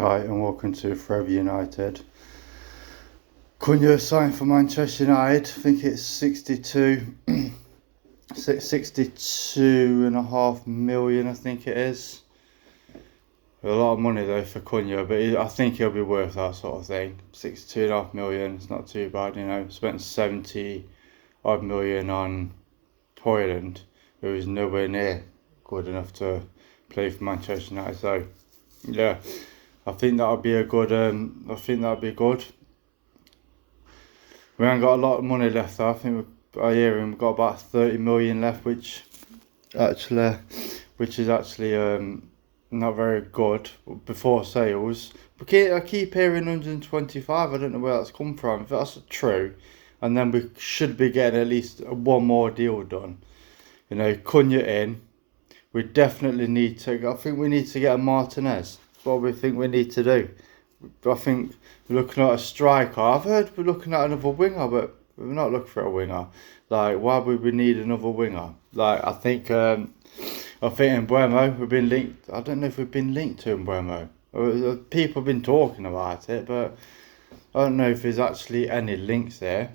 Hi, and welcome to Forever United. Cunha signed for Manchester United. I think it's 62.5 million, I think it is. A lot of money though for Cunha, but I think he'll be worth that sort of thing. 62.5 million, it's not too bad, Spent 70 odd million on Højlund, who is nowhere near good enough to play for Manchester United. So, yeah. I think that'll be a good. I think that'll be good. We haven't got a lot of money left though. I think we've got about 30 million left, which is actually not very good before sales. But I keep hearing 125. I don't know where that's come from. If that's true, and then we should be getting at least one more deal done. Cunha in. We definitely need to. I think we need to get a Martinez. That's what we think we need to do. I think we're looking at a striker. I've heard we're looking at another winger, but we're not looking for a winger. Like, why would we need another winger? Like, I think Mbeumo, we've been linked. I don't know if we've been linked to Mbeumo. People have been talking about it, but I don't know if there's actually any links there.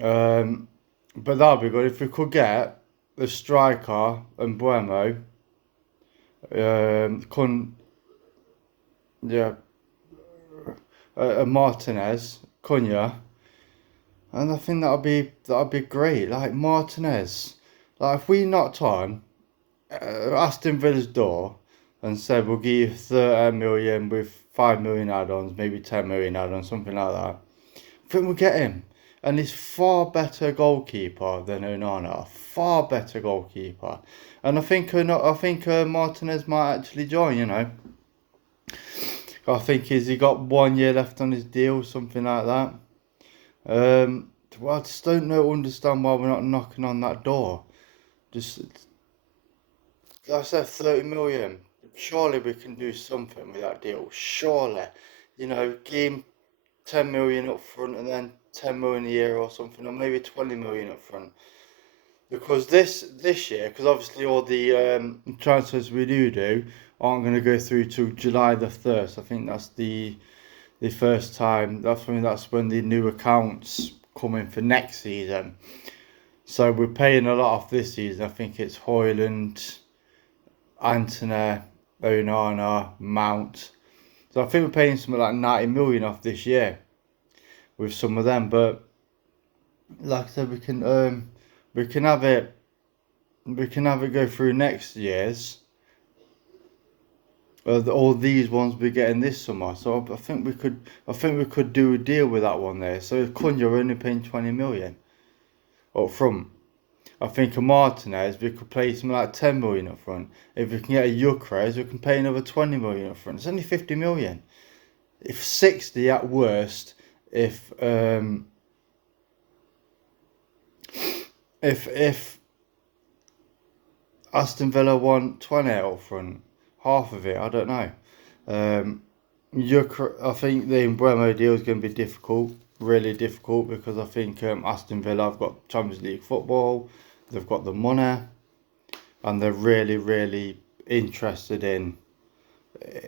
But that'd be good if we could get the striker and Mbeumo. Martinez, Cunha, and I think that'll be great. Like Martinez, like if we knocked on Aston Villa's door and said we'll give you 30 million with 5 million add-ons, maybe 10 million add-ons, something like that, I think we'll get him. And he's far better goalkeeper than Onana, far better goalkeeper. And I think Martinez might actually join. I think he got 1 year left on his deal, something like that. Well, I just don't understand why we're not knocking on that door. Just, I said 30 million. Surely we can do something with that deal. Surely, give him 10 million up front and then 10 million a year or something, or maybe 20 million up front. Because this year, because obviously all the transfers we do aren't going to go through till July the 1st. I think that's the first time. That's when the new accounts come in for next season. So we're paying a lot off this season. I think it's Højlund, Antony, Onana, Mount. So I think we're paying something like 90 million off this year with some of them. But like I said, we can have it go through next year's. All these ones we're getting this summer, so I think we could do a deal with that one there. So Cunha only paying 20 million up front. I think a Martinez we could pay something like 10 million up front. If we can get a Gyökeres, we can pay another 20 million up front. It's only 50 million. If 60 at worst, if Aston Villa want 20 up front, half of it, I don't know. I think the Mbeumo deal is going to be difficult, really difficult, because I think Aston Villa have got Champions League football, they've got the money, and they're really, really interested in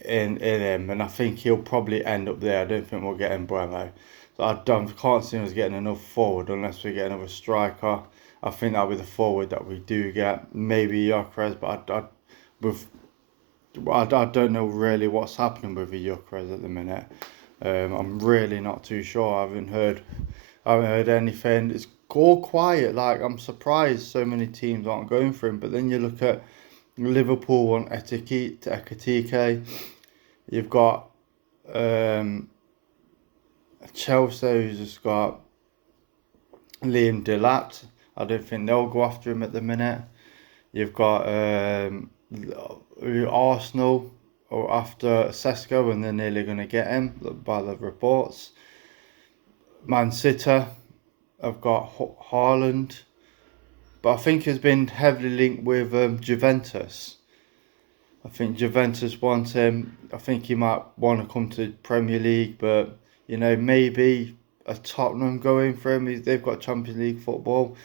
him, and I think he'll probably end up there. I don't think we'll get Mbeumo. So I can't see us getting enough forward unless we get another striker. I think that'll be the forward that we do get. Maybe Gyökeres, but I don't know really what's happening with the Gyökeres at the minute. I'm really not too sure. I haven't heard anything. It's all quiet. Like, I'm surprised so many teams aren't going for him. But then you look at Liverpool on Ekitike. You've got Chelsea, who's just got Liam Delap. I don't think they'll go after him at the minute. You've got Arsenal or after Sesko, and they're nearly going to get him by the reports. Man City have got Haaland, but I think he's been heavily linked with Juventus. I think Juventus want him. I think he might want to come to Premier League, but maybe a Tottenham going for him. They've got Champions League football.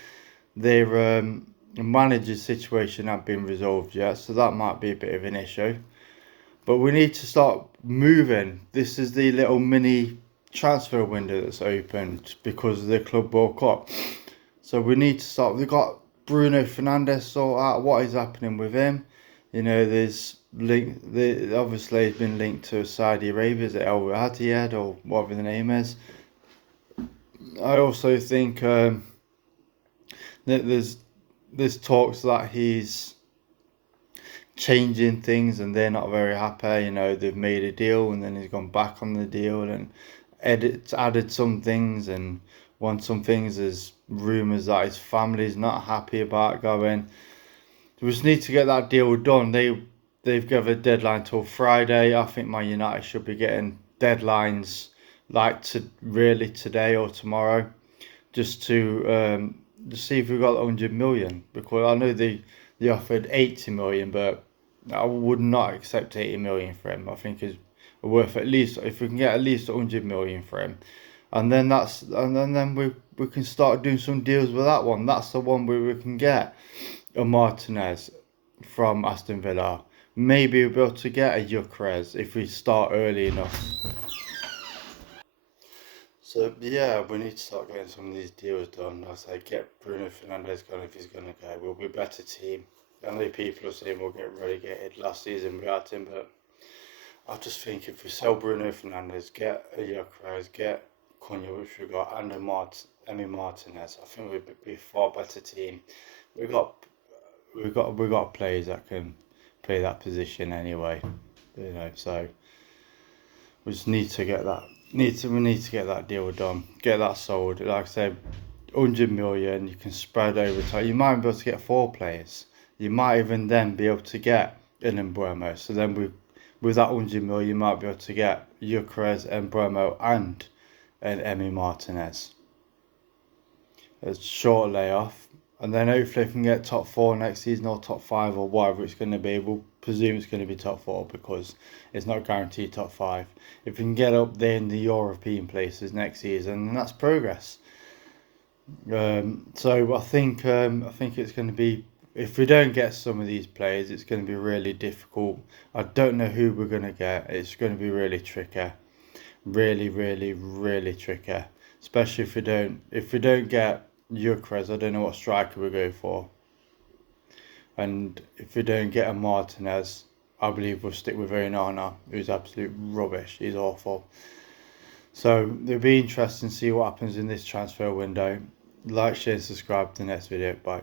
Their manager's situation hasn't been resolved yet, so that might be a bit of an issue. But we need to start moving. This is the little mini transfer window that's opened because of the Club World Cup. So we need to start. We've got Bruno Fernandes sort out what is happening with him. You know, there's obviously he's been linked to Saudi Arabia, is it El Ittihad or whatever the name is. I also think that there's talks that he's changing things and they're not very happy. You know, they've made a deal and then he's gone back on the deal and added some things, and some things is rumours that his family's not happy about going. We just need to get that deal done. They've given a deadline till Friday. I think Man United should be getting deadlines like really today or tomorrow, just to see if we've got 100 million, because I know they offered 80 million, but I would not accept 80 million for him. I think it's worth at least, if we can get at least 100 million for him, and then we can start doing some deals with that one. That's the one where we can get a Martinez from Aston Villa. Maybe we'll be able to get a Gyökeres if we start early enough. So yeah, we need to start getting some of these deals done. I say get Bruno Fernandes gone if he's gonna go. We'll be a better team. I know people are saying we'll get relegated. Last season we had him, but I just think if we sell Bruno Fernandes, get a Gyökeres, get Cunha, which we got, and Emi Martinez, I think we'd be a far better team. We got we got players that can play that position anyway, you know. So we just need to get that. We need to get that deal done. Get that sold. Like I said, 100 million. You can spread over time. You might be able to get 4 players. You might even then be able to get an Mbeumo. So then with that 100 million, you might be able to get Gyökeres, Mbeumo, and an Emi Martinez. It's a short layoff. And then hopefully we can get top 4 next season, or top 5, or whatever it's going to be. We'll presume it's going to be top 4 because it's not guaranteed top 5. If we can get up there in the European places next season, then that's progress. So I think it's going to be, if we don't get some of these players, it's going to be really difficult. I don't know who we're going to get. It's going to be really tricky, really, really, really tricky. Especially if we don't get Gyökeres, I don't know what striker we go for. And if we don't get a Martinez, I believe we'll stick with Onana, who's absolute rubbish. He's awful. So it'll be interesting to see what happens in this transfer window. Like, share, subscribe to the next video. Bye.